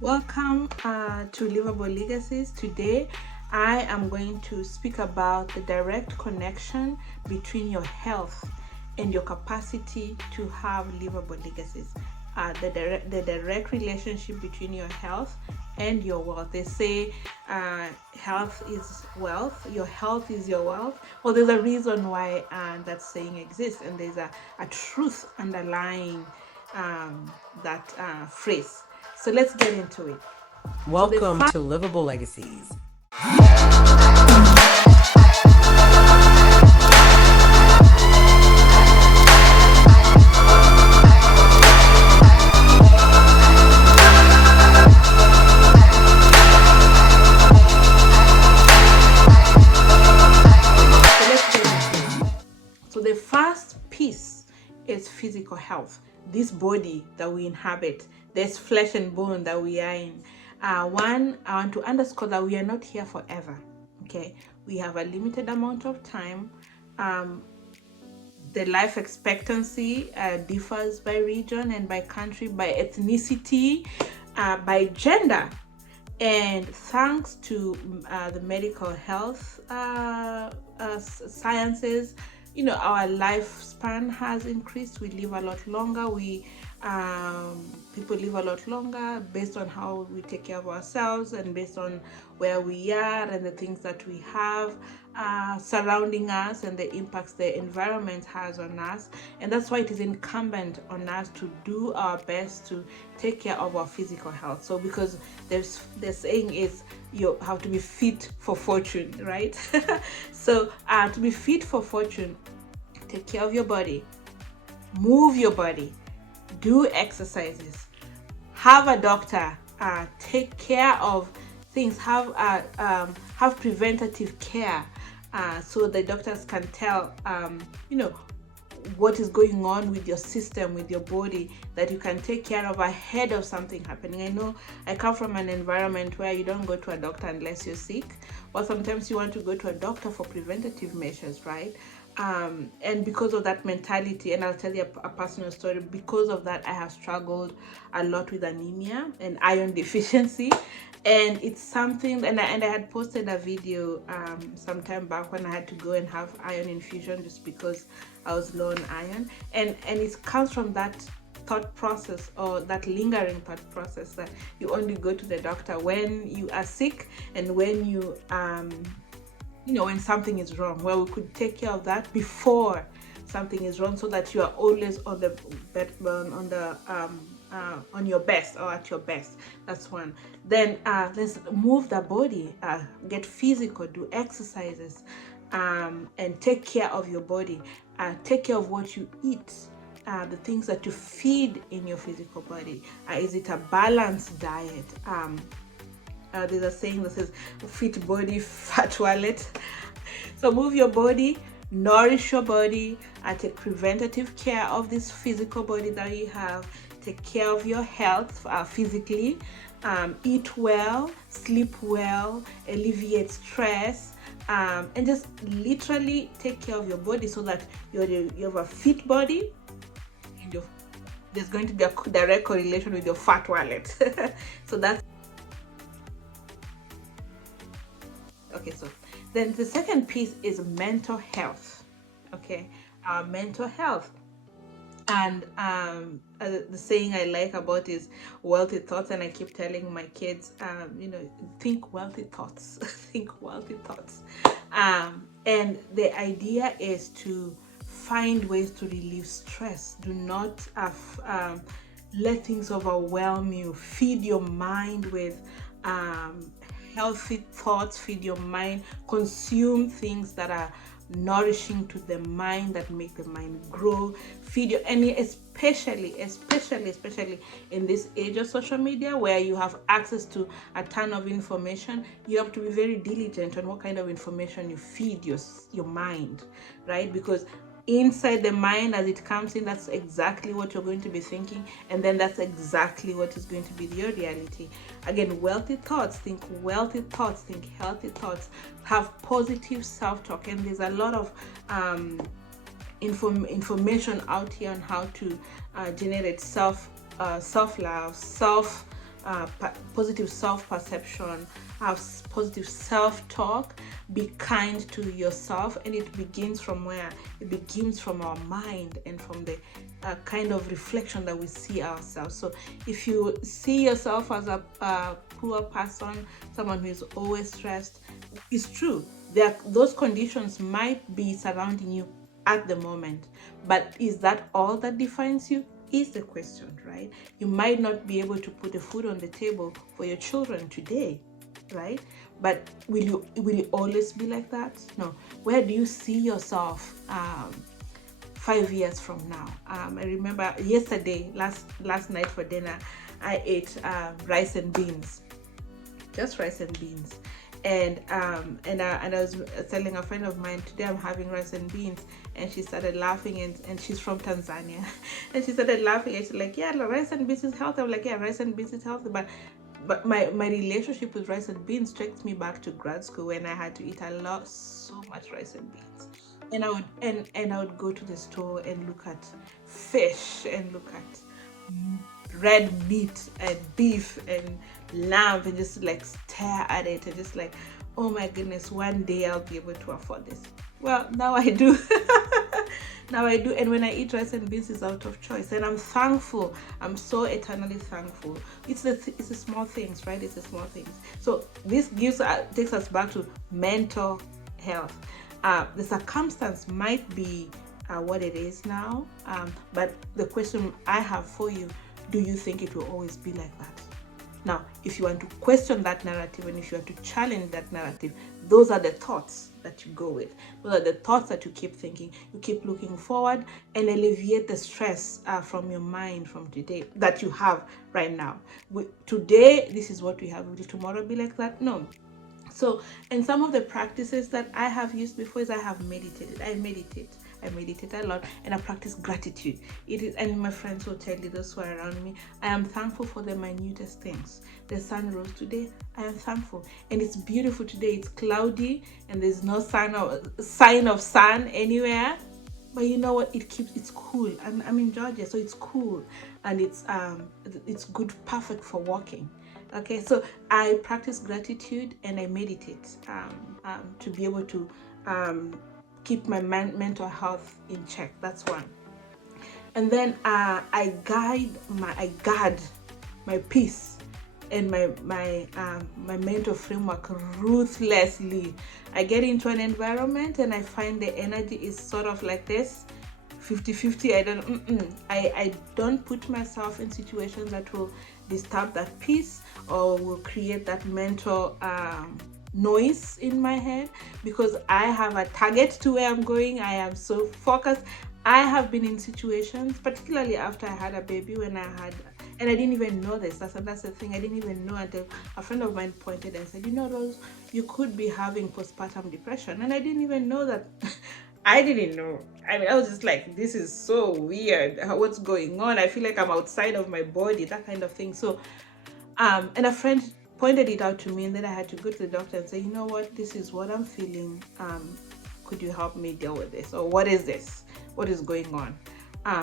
Welcome to Livable Legacies. Today, I am going to speak about the direct connection between your health and your capacity to have livable legacies. The direct relationship between your health and your wealth. They say health is wealth, your health is your wealth. Well, there's a reason why that saying exists, and there's a truth underlying that phrase. So let's get into it. So the Welcome to Livable Legacies. So the first piece is physical health. This body that we inhabit, this flesh and bone that we are in. One, I want to underscore that we are not here forever. Okay, we have a limited amount of time. The life expectancy differs by region and by country, by ethnicity, by gender. And thanks to the medical health sciences, our lifespan has increased. We live a lot longer. People live a lot longer based on how we take care of ourselves and based on where we are and the things that we have surrounding us and the impacts the environment has on us. And that's why it is incumbent on us to do our best to take care of our physical health. So because the saying is you have to be fit for fortune, right? So to be fit for fortune, take care of your body, move your body, do exercises, have a doctor, take care of things, have preventative care, so the doctors can tell what is going on with your system, with your body, that you can take care of ahead of something happening. I know I come from an environment where you don't go to a doctor unless you're sick, or sometimes you want to go to a doctor for preventative measures, right? And because of that mentality, and I'll tell you a personal story, because of that I have struggled a lot with anemia and iron deficiency. And it's something, and I had posted a video some time back when I had to go and have iron infusion just because I was low on iron, and it comes from that thought process, or that lingering thought process, that you only go to the doctor when you are sick and when you when something is wrong. Well, we could take care of that before something is wrong, so that you are always on the on your best, or at your best. That's one. Then let's move the body, get physical, do exercises, and take care of your body. Take care of what you eat, the things that you feed in your physical body. Is it a balanced diet? There's a saying that says fit body, fat wallet. So move your body, nourish your body, and take preventative care of this physical body that you have. Take care of your health physically, eat well, sleep well, alleviate stress, and just literally take care of your body, so that you have a fit body, and there's going to be a direct correlation with your fat wallet. So that's okay. So then the second piece is mental health. Okay, mental health. And the saying I like about is wealthy thoughts, and I keep telling my kids, think wealthy thoughts. Think wealthy thoughts. And the idea is to find ways to relieve stress. Do not let things overwhelm you. Feed your mind with healthy thoughts. Feed your mind. Consume things that are nourishing to the mind, that make the mind grow. Feed your especially in this age of social media, where you have access to a ton of information. You have to be very diligent on what kind of information you feed your mind, right? Because inside the mind, as it comes in, that's exactly what you're going to be thinking, and then that's exactly what is going to be your reality. Again, wealthy thoughts. Think wealthy thoughts. Think healthy thoughts. Have positive self-talk. And there's a lot of information out here on how to generate self-love, positive self-perception, have positive self-talk, be kind to yourself. And it begins from where? It begins from our mind and from the kind of reflection that we see ourselves. So if you see yourself as a poor person, someone who is always stressed, it's true. Those conditions might be surrounding you at the moment, but is that all that defines you? Is the question, right? You might not be able to put the food on the table for your children today, right? But will you always be like that? No. Where do you see yourself 5 years from now? I remember yesterday, last night for dinner, I ate rice and beans, just rice and beans. And I was telling a friend of mine, today I'm having rice and beans, and she started laughing, and she's from Tanzania. And she started laughing, and she's like, yeah, rice and beans is healthy. I'm like, yeah, rice and beans is healthy, but my relationship with rice and beans takes me back to grad school when I had to eat so much rice and beans. And I would go to the store and look at fish and look at red meat and beef and lamb and just like stare at it and just like, oh my goodness, one day I'll be able to afford this. Well, now I do. Now I do. And when I eat rice and beans, it's out of choice, and I'm thankful. I'm so eternally thankful. It's the small things, right? It's the small things. So this takes us back to mental health. The circumstance might be what it is now, but the question I have for you: do you think it will always be like that? Now, if you want to question that narrative and if you want to challenge that narrative, those are the thoughts that you go with. Those are the thoughts that you keep thinking. You keep looking forward and alleviate the stress from your mind from today that you have right now. Today, this is what we have. Will tomorrow be like that? No. So, and some of the practices that I have used before is I have meditated. I meditate a lot, and I practice gratitude. It is, and my friends will tell you, those who are around me, I am thankful for the minutest things. The sun rose today, I am thankful, and it's beautiful today. It's cloudy, and there's no sign of sun anywhere. But you know what? It's cool, and I'm in Georgia, so it's cool, and it's good, perfect for walking. Okay, so I practice gratitude and I meditate to be able to keep my mental health in check. That's one. And then I guard my peace and my mental framework ruthlessly. I get into an environment and I find the energy is sort of like this, 50-50. I don't put myself in situations that will disturb that peace or will create that mental noise in my head, because I have a target to where I'm going. I am so focused. I have been in situations, particularly after I had a baby, and I didn't even know this. That's the thing. I didn't even know until a friend of mine pointed and said, Rose, you could be having postpartum depression. And I didn't even know that. I didn't know. I mean, I was just like, this is so weird. What's going on? I feel like I'm outside of my body, that kind of thing. So, and a friend pointed it out to me, and then I had to go to the doctor and say, you know what, this is what I'm feeling. Could you help me deal with this? Or what is this? What is going on?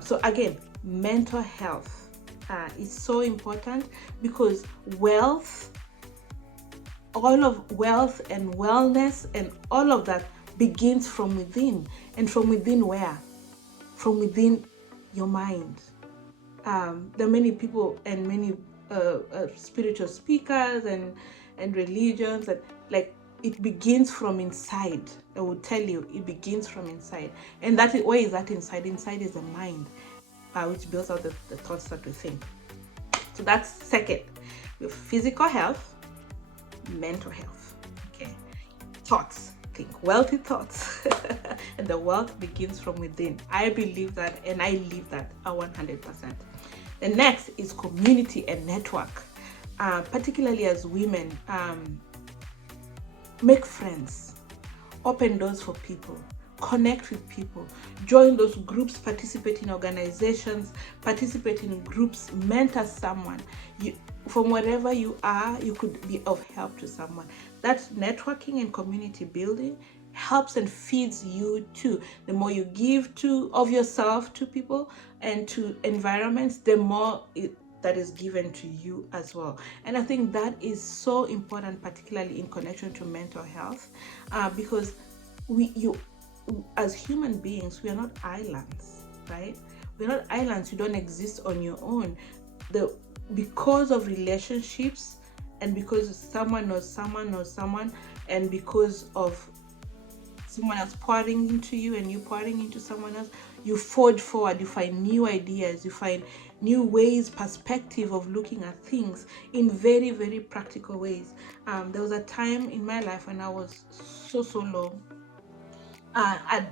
So again, mental health is so important, because all of wealth and wellness and all of that begins from within. And from within where? From within your mind. There are many people and many spiritual speakers and religions that, like, it begins from inside. I will tell you, it begins from inside. And where is that inside? Inside is the mind, which builds out the thoughts that we think. So that's second. We have physical health, mental health. Okay, thoughts. Think wealthy thoughts. And the wealth begins from within. I believe that, and I live that 100%. The next is community and network. Particularly as women, make friends, open doors for people, connect with people, join those groups, participate in organizations, participate in groups, mentor someone. From wherever you are, you could be of help to someone. That networking and community building helps and feeds you too. The more you give of yourself to people and to environments, the more that is given to you as well. And I think that is so important, particularly in connection to mental health, because you as human beings, we are not islands, right? We're not islands. You don't exist on your own. The Because of relationships, and because someone knows someone knows someone, and because of someone else pouring into you and you pouring into someone else, you forge forward, you find new ideas, you find new ways, perspective of looking at things in very, very practical ways. There was a time in my life when I was so low. I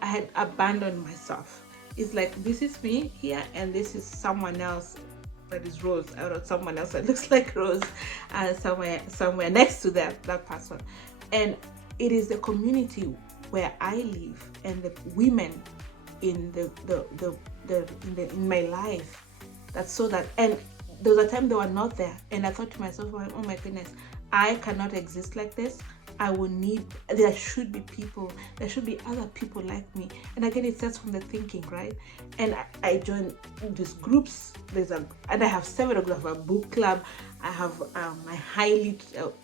had abandoned myself. It's like, this is me here, and this is someone else that is Rose, or someone else that looks like Rose, somewhere next to that person. And it is the community where I live, and the women in in my life, that's so that. And there was a time they were not there, and I thought to myself, oh my goodness, I cannot exist like this. There should be people, there should be other people like me. And again, it starts from the thinking, right? And I joined these groups. And I have several groups. I have a book club. I have my highly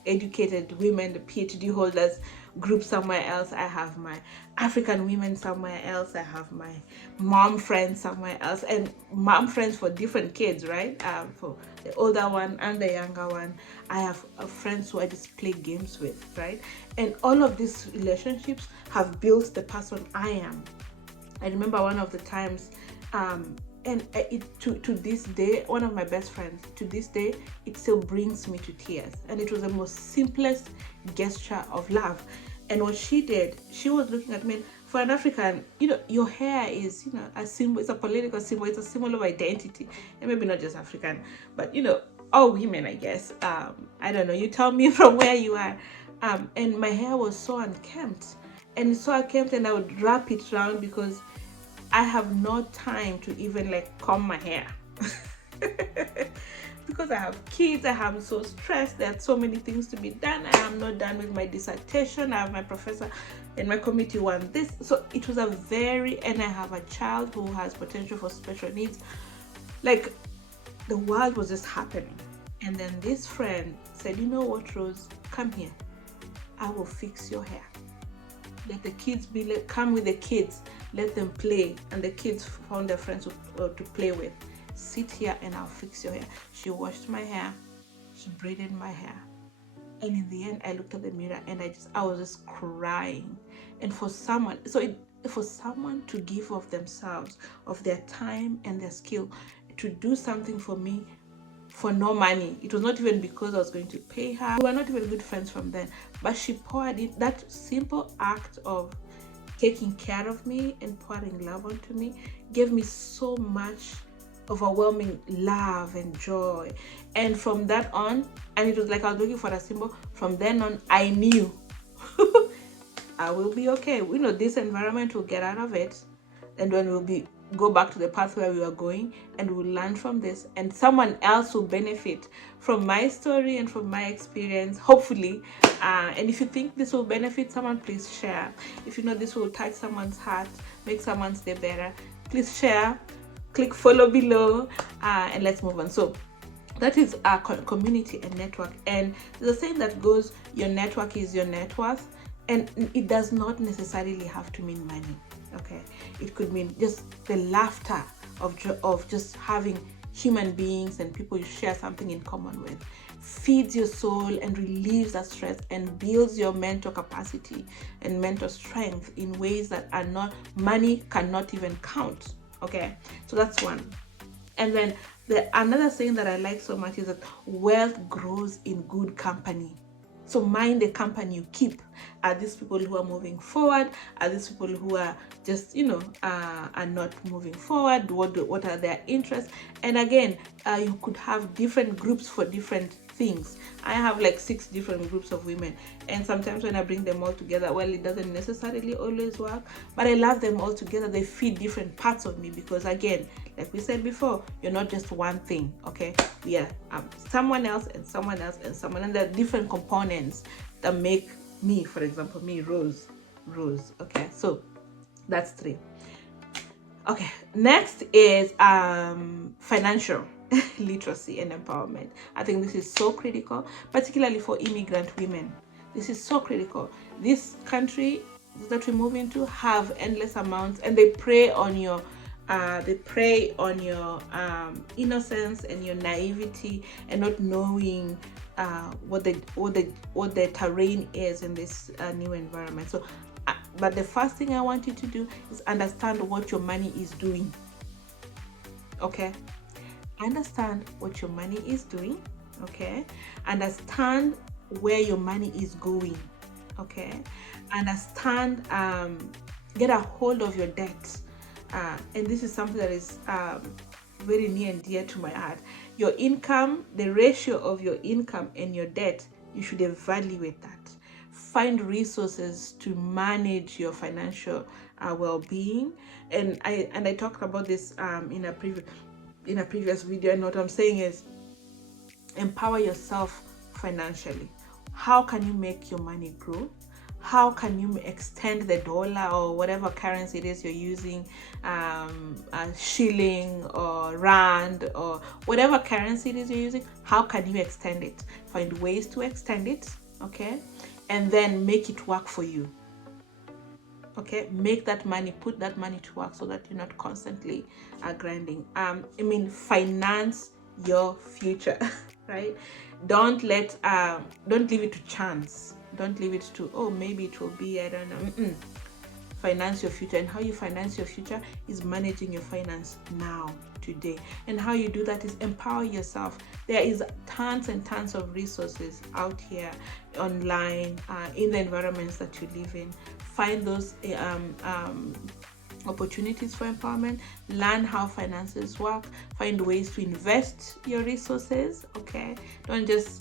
educated women, the PhD holders group somewhere else. I have my African women somewhere else. I have my mom friends somewhere else, and mom friends for different kids, right? For the older one and the younger one. I have friends who I just play games with, right? And all of these relationships have built the person I am. I remember one of the times, to this day, one of my best friends, to this day, it still brings me to tears. And it was the most simplest gesture of love. And what she did, she was looking at me. For an African, your hair is, a symbol. It's a political symbol. It's a symbol of identity. And maybe not just African, but all women, I guess. I don't know. You tell me from where you are. And my hair was so unkempt, and I would wrap it around because I have no time to even comb my hair. Because I have kids, I am so stressed. There are so many things to be done. I am not done with my dissertation. I have my professor and my committee won this. So it was and I have a child who has potential for special needs. Like, the world was just happening. And then this friend said, you know what, Rose, come here. I will fix your hair. Let the kids come with the kids. Let them play. And the kids found their friends to play with. Sit here and I'll fix your hair. She washed my hair. She braided my hair. And in the end, I looked at the mirror and I was just crying. And for someone to give of themselves, of their time and their skill, to do something for me for no money. It was not even because I was going to pay her. We were not even good friends from then. But she poured it. That simple act of taking care of me and pouring love onto me gave me so much overwhelming love and joy. And from that on, and it was like I was looking for a symbol, from then on I knew I will be okay. This environment will get out of it, and then we'll go back to the path where we were going, and we'll learn from this, and someone else will benefit from my story and from my experience, hopefully. And if you think this will benefit someone, please share. If this will touch someone's heart, make someone's day better, please share. Click follow below, and let's move on. So that is our community and network. And there's a saying that goes, your network is your net worth. And it does not necessarily have to mean money. Okay, it could mean just the laughter of just having human beings and people you share something in common with. Feeds your soul and relieves that stress and builds your mental capacity and mental strength in ways that money cannot even count. Okay, so that's one. And then another saying that I like so much is that wealth grows in good company. So mind the company you keep. Are these people who are moving forward? Are these people who are just, are not moving forward? What are their interests? And again, you could have different groups for different things. I have 6 different groups of women, and sometimes when I bring them all together, well, it doesn't necessarily always work, but I love them all together. They feed different parts of me, because again, like we said before, you're not just one thing. Okay, we are someone else and someone else and someone, and there are different components that make me, for example, me, Rose. Okay, so that's 3. Okay, next is financial. literacy and empowerment. I think this is so critical, particularly for immigrant women. This is so critical. This country that we move into have endless amounts, and they prey on your innocence and your naivety and not knowing what the terrain is in this new environment. So but the first thing I want you to do is understand what your money is doing. Okay, understand what your money is doing. Okay, understand where your money is going. Okay, understand, get a hold of your debt. And this is something that is very near and dear to my heart. Your income, the ratio of your income and your debt, you should evaluate that. Find resources to manage your financial well-being. And I talked about this in a previous video. And what I'm saying is, empower yourself financially. How can you make your money grow? How can you extend the dollar or whatever currency it is you're using, shilling or rand or whatever currency it is you're using? How can you extend it? Find ways to extend it, okay? And then make it work for you. Okay, make that money, put that money to work so that you're not constantly grinding. Finance your future, right? Don't leave it to chance. Don't leave it to, oh, maybe it will be, I don't know. Finance your future. And how you finance your future is managing your finance now, today. And how you do that is empower yourself. There is tons and tons of resources out here online, in the environments that you live in. Find those opportunities for empowerment. Learn how finances work. Find ways to invest your resources. Okay, don't just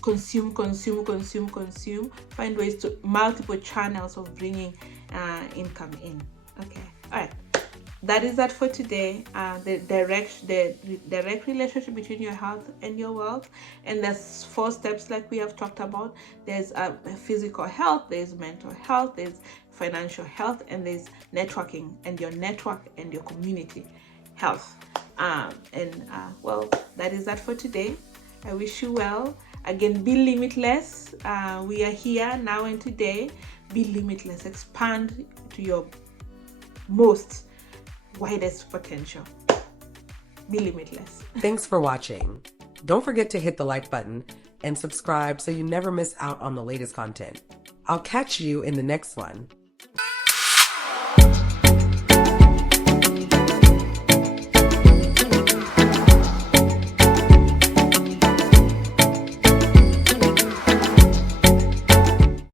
consume. Find ways to multiple channels of bringing income in. Okay, all right, that is that for today. The direct relationship between your health and your wealth, and there's 4 steps like we have talked about. There's physical health, there's mental health, there's financial health, and there's networking and your network and your community health. Well, that is that for today. I wish you well. Again, be limitless. We are here now and today. Be limitless. Expand to your most widest potential. Be limitless. Thanks for watching. Don't forget to hit the like button and subscribe so you never miss out on the latest content. I'll catch you in the next one.